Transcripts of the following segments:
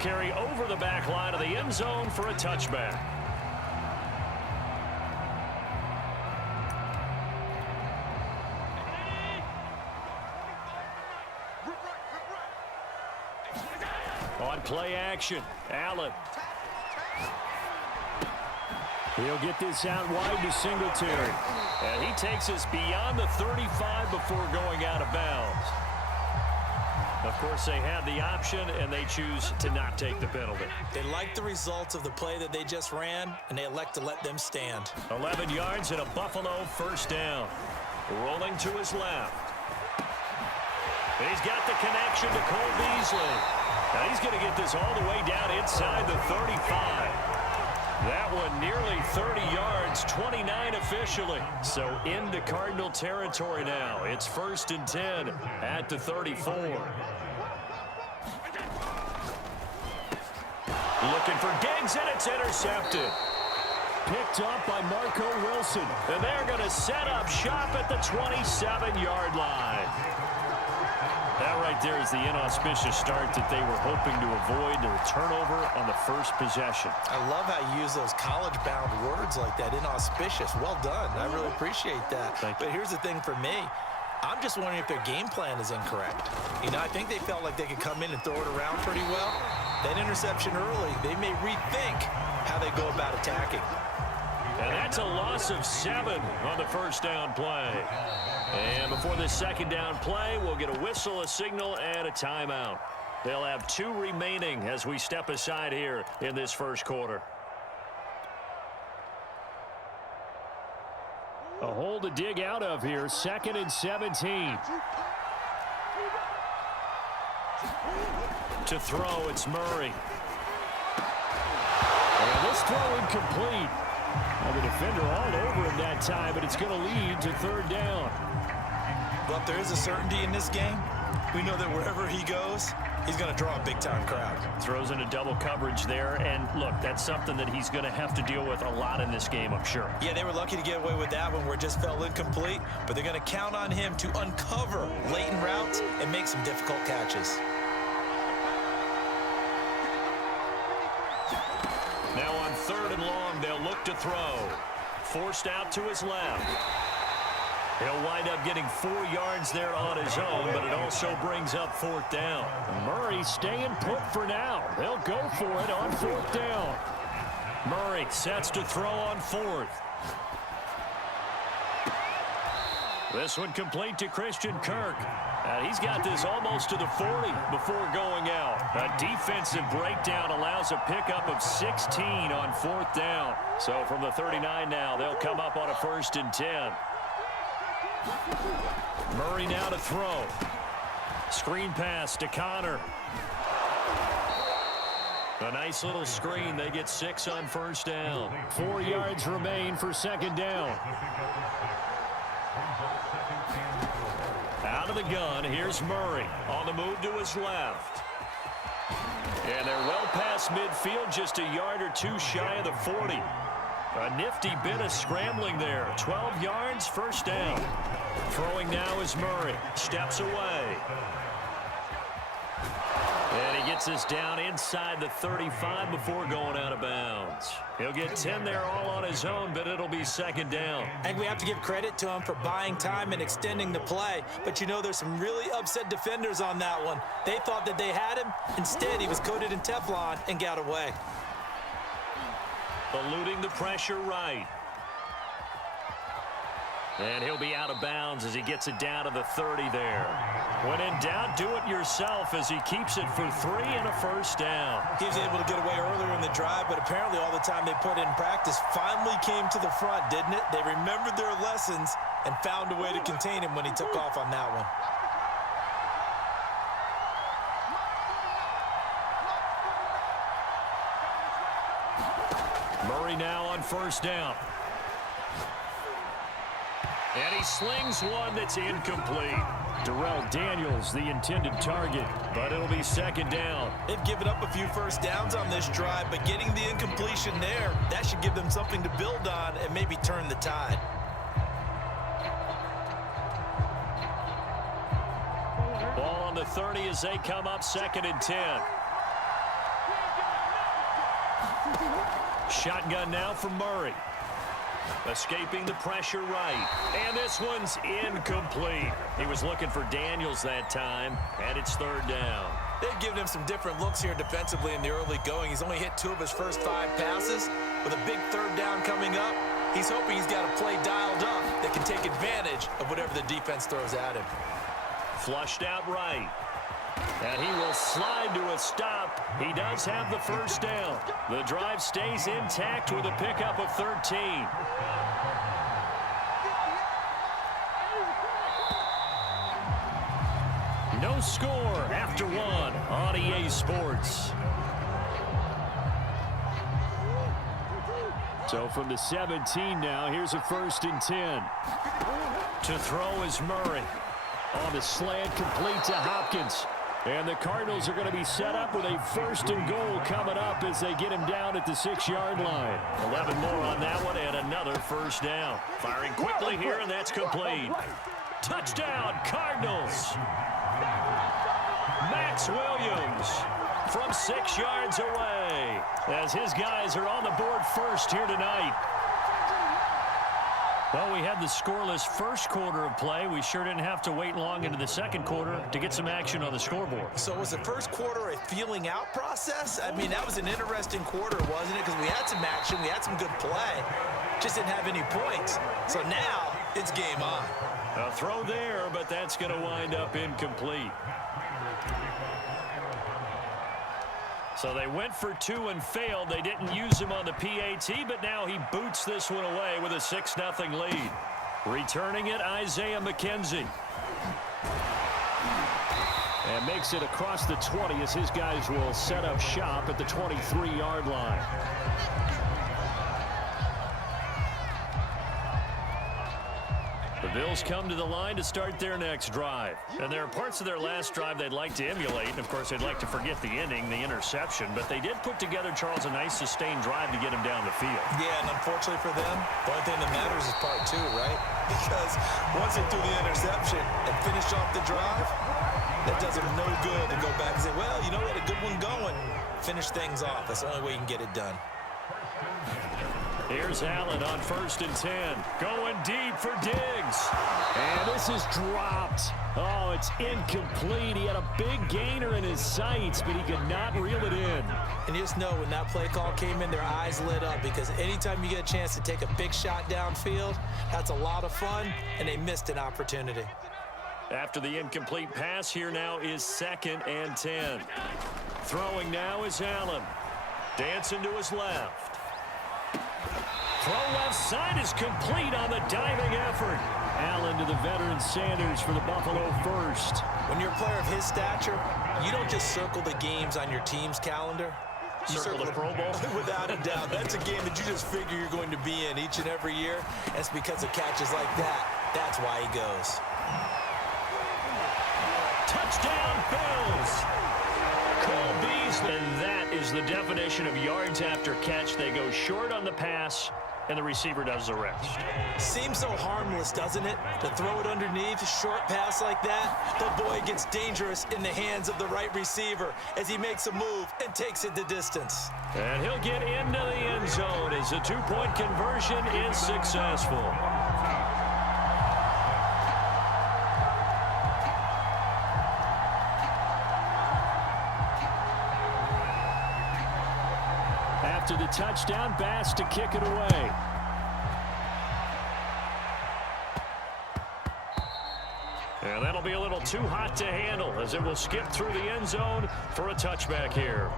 carry over the back line of the end zone for a touchback. On play action, Allen. He'll get this out wide to Singletary. And he takes us beyond the 35 before going out of bounds. Of course, they have the option, and they choose to not take the penalty. They like the results of the play that they just ran, and they elect to let them stand. 11 yards and a Buffalo first down. Rolling to his left. He's got the connection to Cole Beasley. Now he's going to get this all the way down inside the 35. That one nearly 30 yards, 29 officially. So into Cardinal territory now. It's 1st and 10 at the 34. Looking for Diggs, and it's intercepted. Picked up by Marco Wilson. And they're going to set up shop at the 27-yard line. That right there is the inauspicious start that they were hoping to avoid, the turnover on the first possession. I love how you use those college-bound words like that, inauspicious. Well done. I really appreciate that. But here's the thing for me. I'm just wondering if their game plan is incorrect. You know, I think they felt like they could come in and throw it around pretty well. That interception early, they may rethink how they go about attacking. And that's a loss of 7 on the first down play. And before this second down play, we'll get a whistle, a signal, and a timeout. They'll have 2 remaining as we step aside here in this first quarter. A hole to dig out of here, 2nd and 17. To throw, it's Murray. And this throw incomplete. Well, the defender all over him that time, but it's going to lead to 3rd down. Well, if there is a certainty in this game, we know that wherever he goes, he's going to draw a big-time crowd. Throws into double coverage there, and look, that's something that he's going to have to deal with a lot in this game, I'm sure. Yeah, they were lucky to get away with that one where it just fell incomplete, but they're going to count on him to uncover latent routes and make some difficult catches. Now on 3rd and long, they'll look to throw. Forced out to his left. He'll wind up getting 4 yards there on his own, but it also brings up 4th down. Murray staying put for now. They'll go for it on 4th down. Murray sets to throw on 4th. This one complete to Christian Kirk. He's got this almost to the 40 before going out. A defensive breakdown allows a pickup of 16 on 4th down. So from the 39 now, they'll come up on a 1st and 10. Murray now to throw. Screen pass to Connor. A nice little screen. They get 6 on 1st down. 4 yards remain for 2nd down. Out of the gun, here's Murray on the move to his left. And they're well past midfield, just a yard or 2 shy of the 40. A nifty bit of scrambling there. 12 yards, 1st down. Throwing now is Murray. Steps away. And he gets this down inside the 35 before going out of bounds. He'll get 10 there all on his own, but it'll be 2nd down. I think we have to give credit to him for buying time and extending the play. But, you know, there's some really upset defenders on that one. They thought that they had him. Instead, he was coated in Teflon and got away. Eluding the pressure right. And he'll be out of bounds as he gets it down to the 30 there. When in doubt, do it yourself as he keeps it for 3 and a 1st down. He was able to get away earlier in the drive, but apparently all the time they put in practice finally came to the front, didn't it? They remembered their lessons and found a way to contain him when he took off on that one. Murray now on 1st down. And he slings one that's incomplete. Darrell Daniels, the intended target, but it'll be 2nd down. They've given up a few 1st downs on this drive, but getting the incompletion there, that should give them something to build on and maybe turn the tide. Ball on the 30 as they come up 2nd and 10. Shotgun now for Murray. Escaping the pressure right. And this one's incomplete. He was looking for Daniels that time, and it's third down. They've given him some different looks here defensively in the early going. He's only hit 2 of his first 5 passes. With a big third down coming up, he's hoping he's got a play dialed up that can take advantage of whatever the defense throws at him. Flushed out right. And he will slide to a stop. He does have the first down. The drive stays intact with a pickup of 13. No score after 1 on EA Sports. So from the 17 now, here's a 1st and 10. To throw is Murray. On the slant, complete to Hopkins. And the Cardinals are going to be set up with a 1st and goal coming up as they get him down at the 6-yard line. 11 more on that one and another first down. Firing quickly here, and that's complete. Touchdown, Cardinals. Max Williams from 6 yards away as his guys are on the board first here tonight. Well, we had the scoreless first quarter of play. We sure didn't have to wait long into the second quarter to get some action on the scoreboard. So was the first quarter a feeling out process? I mean, that was an interesting quarter, wasn't it? Because we had some action, we had some good play, just didn't have any points. So now it's game on. A throw there, but that's going to wind up incomplete. So they went for 2 and failed. They didn't use him on the PAT, but now he boots this one away with a 6-0 lead. Returning it, Isaiah McKenzie. And makes it across the 20 as his guys will set up shop at the 23-yard line. The Bills come to the line to start their next drive. And there are parts of their last drive they'd like to emulate. And, of course, they'd like to forget the inning, the interception. But they did put together, Charles, a nice sustained drive to get him down the field. Yeah, and unfortunately for them, the only thing that matters is part 2, right? Because once they threw the interception and finished off the drive, that does them no good to go back and say, well, you know, we had a good one going. Finish things off. That's the only way you can get it done. Here's Allen on 1st and 10. Going deep for Diggs. And this is dropped. Oh, it's incomplete. He had a big gainer in his sights, but he could not reel it in. And you just know when that play call came in, their eyes lit up because anytime you get a chance to take a big shot downfield, that's a lot of fun, and they missed an opportunity. After the incomplete pass, here now is 2nd and 10. Throwing now is Allen. Dancing to his left. Throw left side is complete on the diving effort. Allen to the veteran Sanders for the Buffalo first. When you're a player of his stature, you don't just circle the games on your team's calendar. You circle the Pro Bowl? Without a doubt. That's a game that you just figure you're going to be in each and every year. And it's because of catches like that. That's why he goes. Touchdown, Bills. Cole Beasley. And that is the definition of yards after catch. They go short on the pass, and the receiver does the rest. Seems so harmless, doesn't it? To throw it underneath, a short pass like that. The boy gets dangerous in the hands of the right receiver as he makes a move and takes it the distance. And he'll get into the end zone as the 2-point conversion is successful. After the touchdown, Bass to kick it away. And that'll be a little too hot to handle as it will skip through the end zone for a touchback here.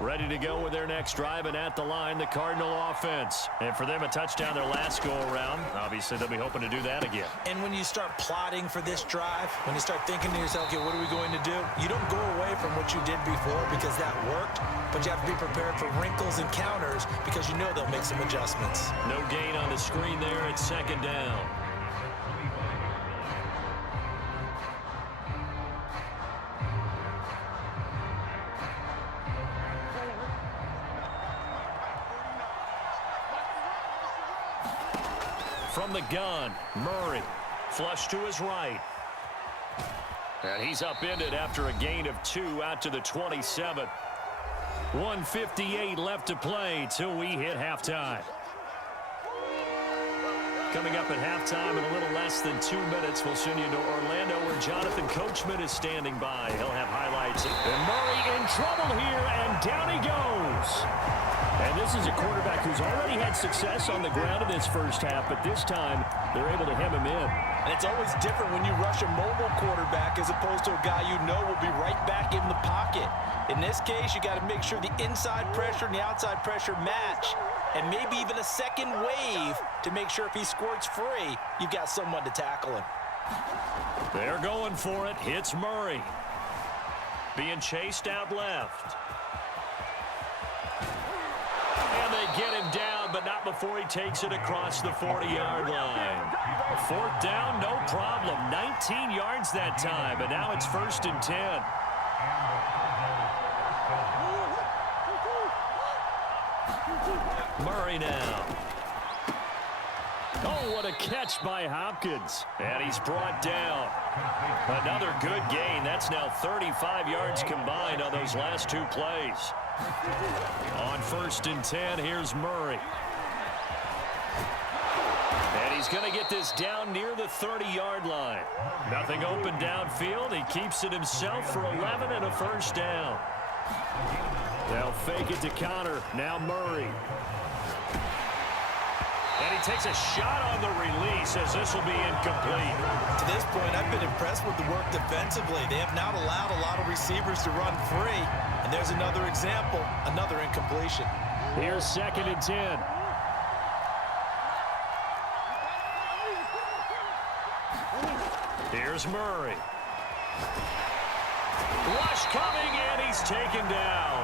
Ready to go with their next drive, and at the line, the Cardinal offense. And for them, a touchdown their last go-around. Obviously, they'll be hoping to do that again. And when you start plotting for this drive, when you start thinking to yourself, okay, what are we going to do? You don't go away from what you did before because that worked, but you have to be prepared for wrinkles and counters because you know they'll make some adjustments. No gain on the screen there at 2nd down. From the gun, Murray. Flush to his right. And he's upended after a gain of 2 out to the 27. 1:58 left to play till we hit halftime. Coming up at halftime in a little less than 2 minutes, we'll send you to Orlando where Jonathan Coachman is standing by. He'll have highlights. And Murray in trouble here, and down he goes. And this is a quarterback who's already had success on the ground in this first half, but this time they're able to hem him in. And it's always different when you rush a mobile quarterback as opposed to a guy you know will be right back in the pocket. In this case, you got to make sure the inside pressure and the outside pressure match, and maybe even a second wave to make sure if he squirts free, you've got someone to tackle him. They're going for it. Hits Murray. Being chased out left. And they get him down, but not before he takes it across the 40-yard line. 4th down, no problem. 19 yards that time, and now it's 1st and 10. Murray now. Oh, what a catch by Hopkins. And he's brought down. Another good gain. That's now 35 yards combined on those last 2 plays. On 1st and 10, here's Murray. And he's going to get this down near the 30-yard line. Nothing open downfield. He keeps it himself for 11 and a 1st down. They'll fake it to counter. Now Murray. And he takes a shot on the release as this will be incomplete. To this point, I've been impressed with the work defensively. They have not allowed a lot of receivers to run free. And there's another example, another incompletion. Here's 2nd and 10. Here's Murray. Rush coming, and he's taken down.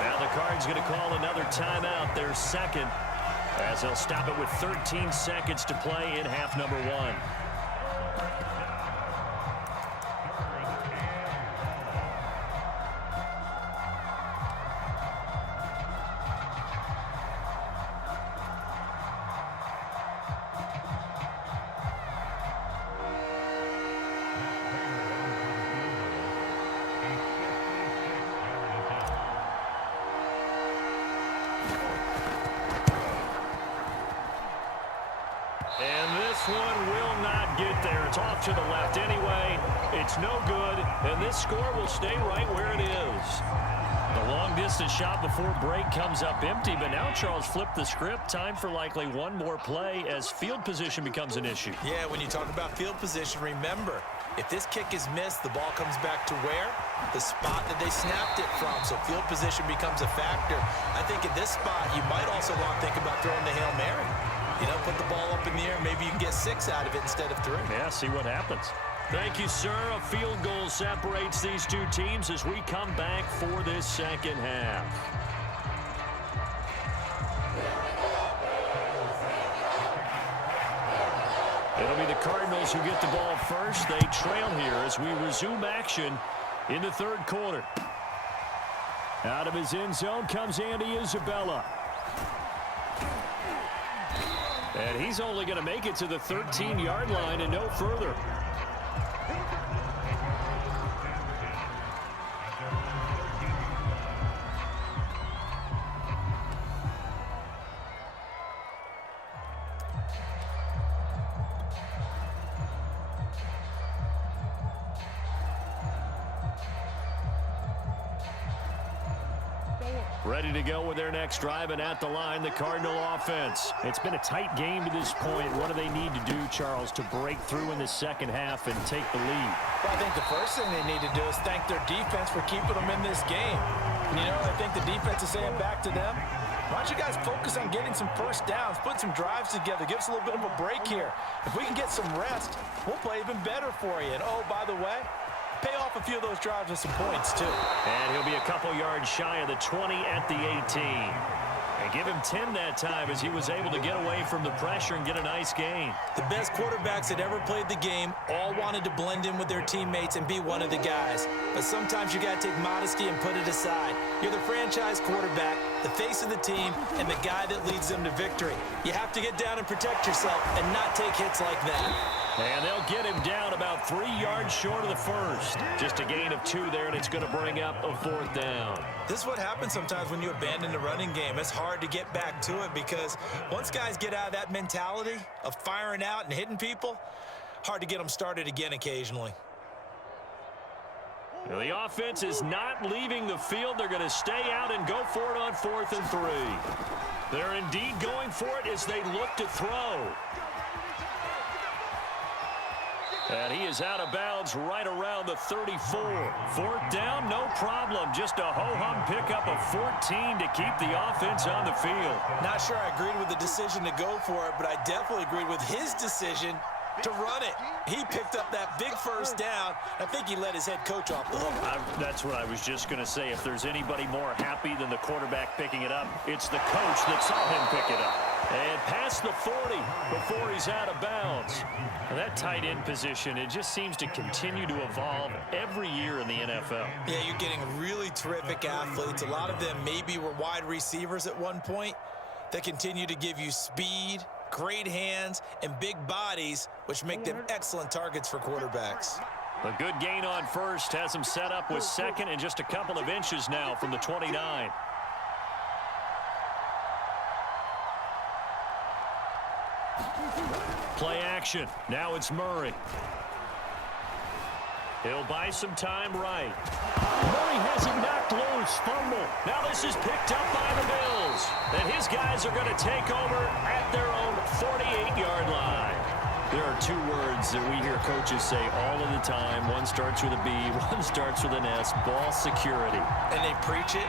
Now the Cards going to call another timeout, their 2nd, as they'll stop it with 13 seconds to play in half number 1. One will not get there. It's off to the left anyway. It's no good, and this score will stay right where it is. The long-distance shot before break comes up empty, but now Charles flipped the script. Time for likely one more play as field position becomes an issue. Yeah, when you talk about field position, remember, if this kick is missed, the ball comes back to where? The spot that they snapped it from, so field position becomes a factor. I think at this spot, you might also want to think about throwing the Hail Mary. You know, put the ball up in the air. Maybe you can get 6 out of it instead of 3. Yeah, see what happens. Thank you, sir. A field goal separates these 2 teams as we come back for this 2nd half. It'll be the Cardinals who get the ball first. They trail here as we resume action in the 3rd quarter. Out of his end zone comes Andy Isabella. And he's only going to make it to the 13-yard line and no further. Ready to go with their next drive, and at the line, the Cardinal offense. It's been a tight game to this point. What do they need to do, Charles, to break through in the 2nd half and take the lead? Well, I think the first thing they need to do is thank their defense for keeping them in this game. And, you know, I think the defense is saying back to them, why don't you guys focus on getting some 1st downs, put some drives together, give us a little bit of a break here. If we can get some rest, we'll play even better for you. And, oh, by the way, pay off a few of those drives with some points, too. And he'll be a couple yards shy of the 20 at the 18. And give him 10 that time as he was able to get away from the pressure and get a nice gain. The best quarterbacks that ever played the game all wanted to blend in with their teammates and be one of the guys. But sometimes you got to take modesty and put it aside. You're the franchise quarterback. the face of the team, and the guy that leads them to victory. You have to get down and protect yourself and not take hits like that. And they'll get him down about 3 yards short of the first. Just a gain of 2 there, and it's going to bring up a 4th down. This is what happens sometimes when you abandon the running game. It's hard to get back to it because once guys get out of that mentality of firing out and hitting people, hard to get them started again occasionally. Well, the offense is not leaving the field. They're going to stay out and go for it on 4th and 3. They're indeed going for it as they look to throw. And he is out of bounds right around the 34. 4th down, no problem. Just a ho-hum pickup of 14 to keep the offense on the field. Not sure I agreed with the decision to go for it, but I definitely agreed with his decision to run it. He picked up that big 1st down. I think he let his head coach off the hook. That's what I was just going to say. If there's anybody more happy than the quarterback picking it up, it's the coach that saw him pick it up. And past the 40 before he's out of bounds. And that tight end position, it just seems to continue to evolve every year in the NFL. Yeah, you're getting really terrific athletes. A lot of them maybe were wide receivers at one point. They continue to give you speed, great hands, and big bodies, which make them excellent targets for quarterbacks. A good gain on 1st has him set up with 2nd and just a couple of inches now from the 29. Play action. Now it's Murray. He'll buy some time right. Murray has it knocked loose. Fumble. Now this is picked up by the Bills. And his guys are going to take over at their own 48-yard line. There are 2 words that we hear coaches say all of the time. One starts with a B, one starts with an S. Ball security. And they preach it.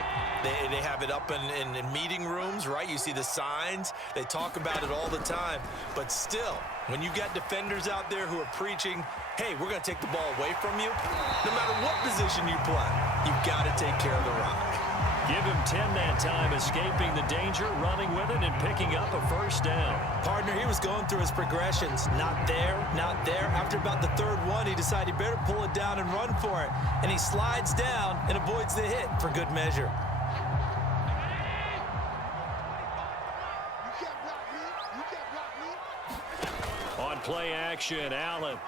They have it up in meeting rooms, right? You see the signs. They talk about it all the time. But still, when you got defenders out there who are preaching, hey, we're going to take the ball away from you, no matter what position you play, you've got to take care of the rock. Give him 10 that time, escaping the danger, running with it, and picking up a 1st down. Partner, he was going through his progressions. Not there, not there. After about the 3rd one, he decided he better pull it down and run for it. And he slides down and avoids the hit for good measure. On play action, Allen.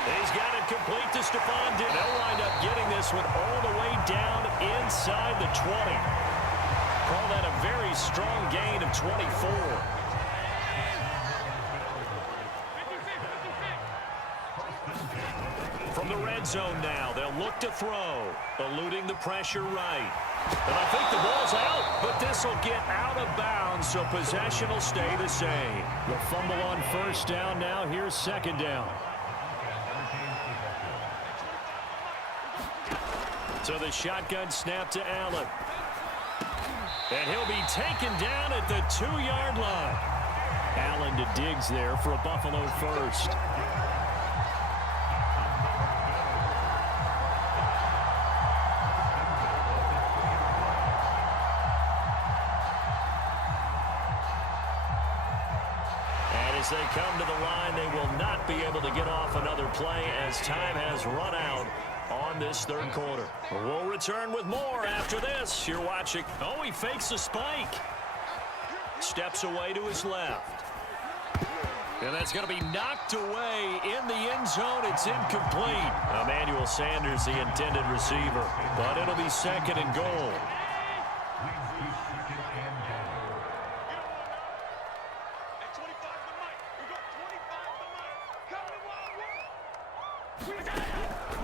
He's got it complete to Stephon Diggs. They'll wind up getting this one all the way down inside the 20. Call that a very strong gain of 24. From the red zone now, they'll look to throw, eluding the pressure right. And I think the ball's out, but this will get out of bounds, so possession will stay the same. The fumble on 1st down now. Here's 2nd down. So the shotgun snap to Allen. And he'll be taken down at the 2-yard line. Allen to Diggs there for a Buffalo 1st. As they come to the line, they will not be able to get off another play as time has run out on this 3rd quarter. We'll return with more after this. You're watching. Oh, he fakes a spike. Steps away to his left. And that's going to be knocked away in the end zone. It's incomplete. Emmanuel Sanders, the intended receiver. But it'll be 2nd and goal.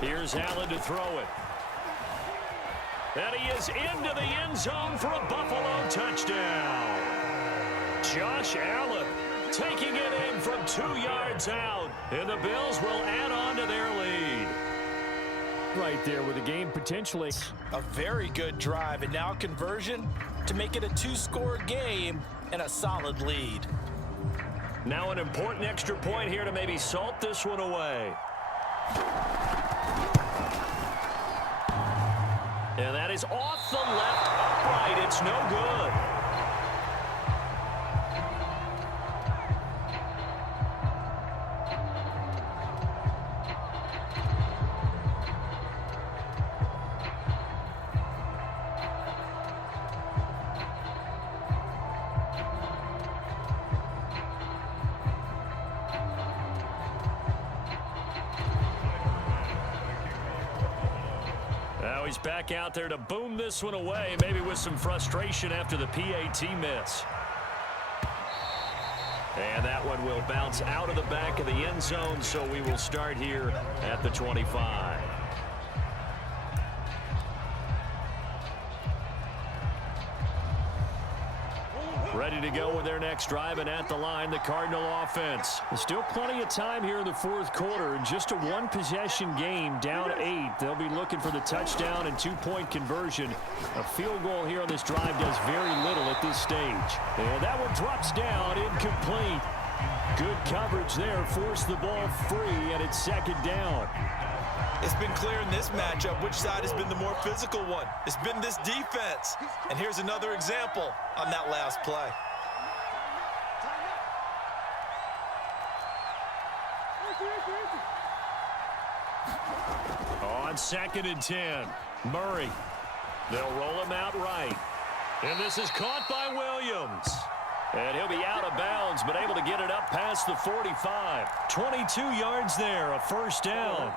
Here's Allen to throw it. And he is into the end zone for a Buffalo touchdown. Josh Allen taking it in from 2 yards out. And the Bills will add on to their lead. Right there with the game potentially. A very good drive, and now conversion to make it a 2-score game and a solid lead. Now an important extra point here to maybe salt this one away. And that is off the left upright. It's no good. he's back out there to boom this one away, maybe with some frustration after the PAT miss. And that one will bounce out of the back of the end zone, so we will start here at the 25. Ready to go with their next drive, and at the line, the Cardinal offense. There's still plenty of time here in the fourth quarter. In just a one-possession game, down 8. They'll be looking for the touchdown and two-point conversion. A field goal here on this drive does very little at this stage. And that one drops down, incomplete. Good coverage there, forced the ball free, and it's second down. It's been clear in this matchup which side has been the more physical one. It's been this defense. And here's another example on that last play. On 2nd and 10, Murray. They'll roll him out right. And this is caught by Williams. And he'll be out of bounds, but able to get it up past the 45. 22 yards there, a first down.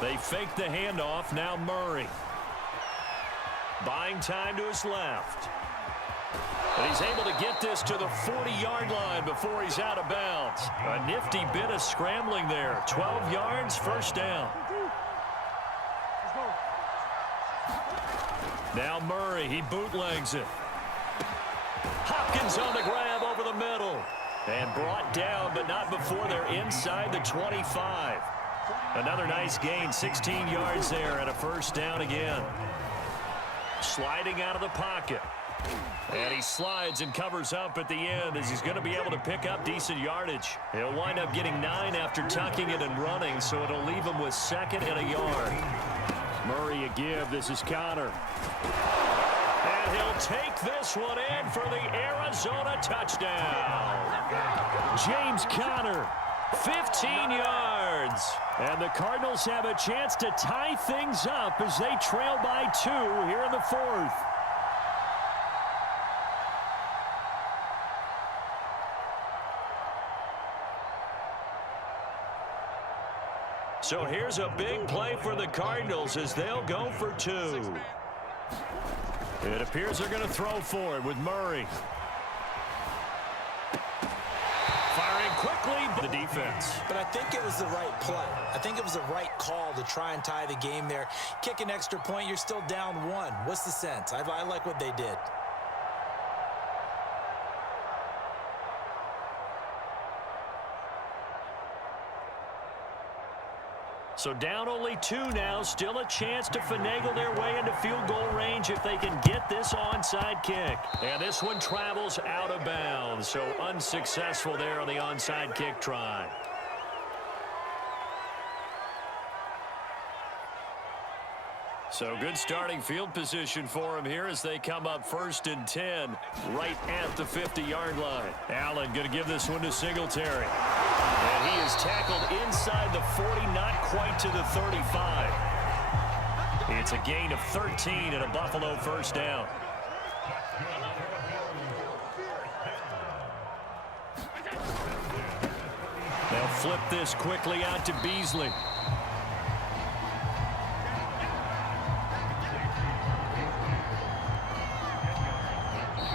They fake the handoff, now Murray. Buying time to his left. And he's able to get this to the 40-yard line before he's out of bounds. A nifty bit of scrambling there. 12 yards, first down. Now Murray, he bootlegs it. Hopkins on the grab over the middle. And brought down, but not before they're inside the 25. Another nice gain, 16 yards there, and a first down again. Sliding out of the pocket. And he slides and covers up at the end as he's going to be able to pick up decent yardage. He'll wind up getting 9 after tucking it and running, so it'll leave him with 2nd and a yard. Murray a give. This is Connor. And he'll take this one in for the Arizona touchdown. James Conner, 15 yards. And the Cardinals have a chance to tie things up as they trail by 2 here in the 4th. So here's a big play for the Cardinals as they'll go for 2. It appears they're going to throw for it with Murray. Firing quickly, but the defense. But I think it was the right play. I think it was the right call to try and tie the game there. Kick an extra point, you're still down 1. What's the sense? I like what they did. So down only 2 now, still a chance to finagle their way into field goal range if they can get this onside kick. And this one travels out of bounds, so unsuccessful there on the onside kick try. So good starting field position for him here as they come up 1st and 10 right at the 50-yard line. Allen going to give this one to Singletary. And he is tackled inside the 40, not quite to the 35. It's a gain of 13 and a Buffalo first down. They'll flip this quickly out to Beasley.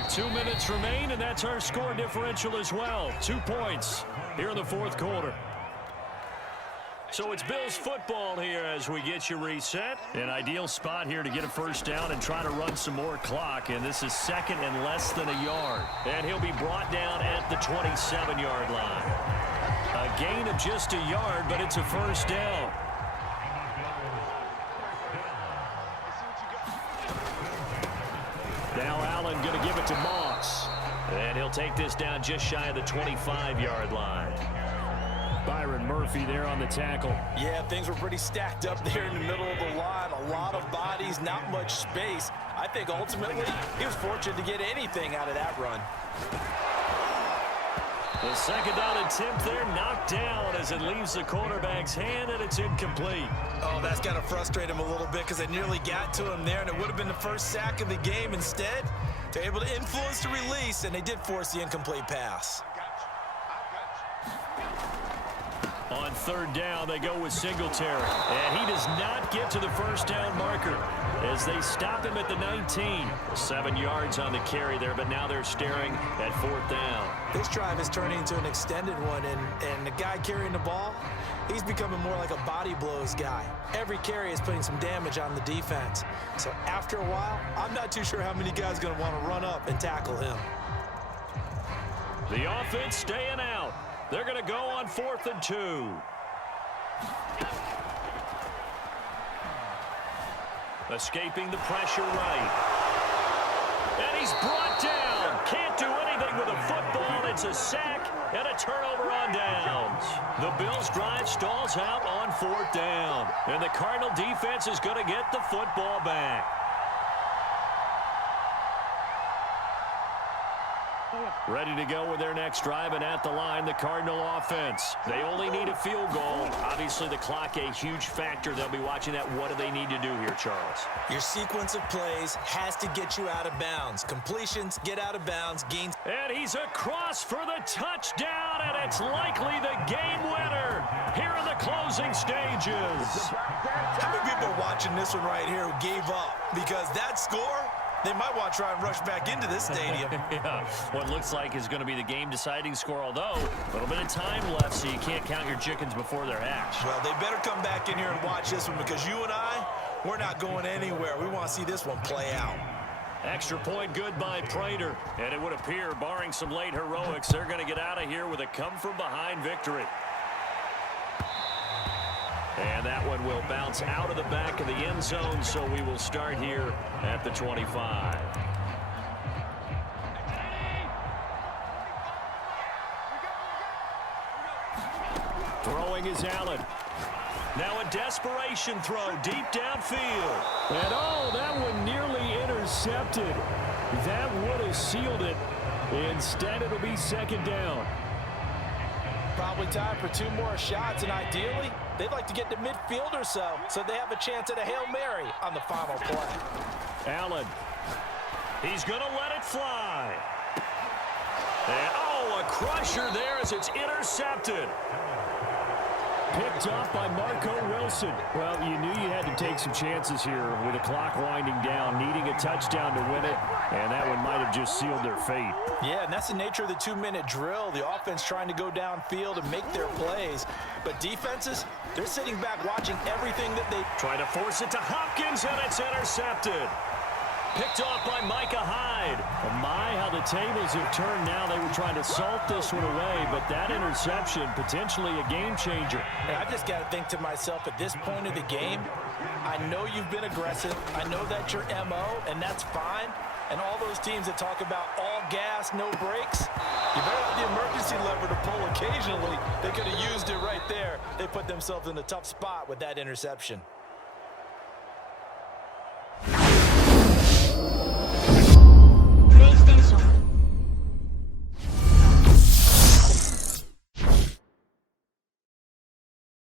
Two minutes remain, and that's our score differential as well. 2 points here in the 4th quarter. So it's Bills football here as we get you reset. An ideal spot here to get a first down and try to run some more clock. And this is 2nd and less than a yard. And he'll be brought down at the 27-yard line. A gain of just a yard, but it's a first down. Now Allen going to give it to Moss. And he'll take this down just shy of the 25-yard line. Byron Murphy there on the tackle. Yeah, things were pretty stacked up there in the middle of the line. A lot of bodies, not much space. I think ultimately he was fortunate to get anything out of that run. The second down attempt there knocked down as it leaves the quarterback's hand, and it's incomplete. Oh, that's got to frustrate him a little bit because they nearly got to him there, and it would have been the first sack of the game. Instead, they're able to influence the release, and they did force the incomplete pass. On third down, they go with Singletary. And he does not get to the first down marker as they stop him at the 19. 7 yards on the carry there, but now they're staring at fourth down. This drive is turning into an extended one, and the guy carrying the ball, he's becoming more like a body blows guy. Every carry is putting some damage on the defense. So after a while, I'm not too sure how many guys are going to want to run up and tackle him. The offense staying out. They're going to go on 4th and 2. Escaping the pressure right. And he's brought down. Can't do anything with a football. It's a sack and a turnover on downs. The Bills' drive stalls out on 4th down. And the Cardinal defense is going to get the football back. Ready to go with their next drive, and at the line, the Cardinal offense. They only need a field goal. Obviously, the clock a huge factor. They'll be watching that. What do they need to do here, Charles? Your sequence of plays has to get you out of bounds. Completions, get out of bounds, gains. And he's across for the touchdown, and it's likely the game winner here in the closing stages. How many people are watching this one right here who gave up? Because that score, they might want to try and rush back into this stadium. Yeah, what looks like is going to be the game-deciding score, although a little bit of time left, so you can't count your chickens before they're hatched. Well, they better come back in here and watch this one, because you and I, we're not going anywhere. We want to see this one play out. Extra point good by Prater, and it would appear, barring some late heroics, they're going to get out of here with a come-from-behind victory. And that one will bounce out of the back of the end zone, so we will start here at the 25. Throwing is Allen. Now a desperation throw deep downfield. And oh, that one nearly intercepted. That would have sealed it. Instead, it'll be second down. Probably time for 2 more shots, and ideally, they'd like to get to midfield or so they have a chance at a Hail Mary on the final play. Allen. He's going to let it fly. And, oh, a crusher there as it's intercepted. Picked off by Marco Wilson. Well, you knew you had to take some chances here with the clock winding down, needing a touchdown to win it, and that one might have just sealed their fate. Yeah, and that's the nature of the 2-minute drill. The offense trying to go downfield and make their plays. But defenses, they're sitting back watching everything that they... Try to force it to Hopkins, and it's intercepted. Picked off by Micah Hyde. Oh my, how the tables have turned now. They were trying to salt this one away, but that interception, potentially a game changer. And I just got to think to myself, at this point of the game, I know you've been aggressive. I know that's your MO, and that's fine. And all those teams that talk about all gas, no brakes, you better have the emergency lever to pull occasionally. They could have used it right there. They put themselves in a tough spot with that interception.